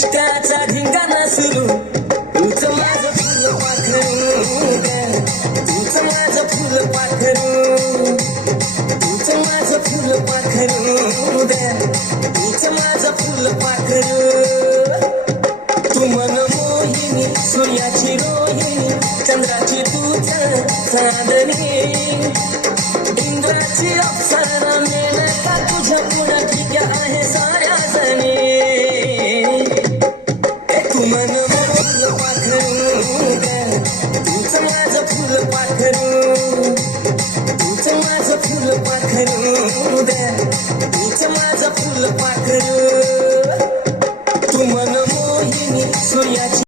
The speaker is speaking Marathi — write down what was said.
इश्काचा धिंगाणा सुरू तूच माझं फुल पाखरू तूच माझं फुल पाखरू तूच माझं फुल पाखरू तूच माझं फुल पाखरू तू मन मोहिनी सूर्याची रोहिणी चंद्राची तूच चांदणी इंद्राची अप्सरा मेनका तुझ्या पुढं ठीक आहे साऱ्या जणी तू मन फुल पाखरू तूच माझं फुल पाखरू तूच माझं फुल पाखरू तूच माझं फुल पाखरू तू मन मोहिनी सूर्याची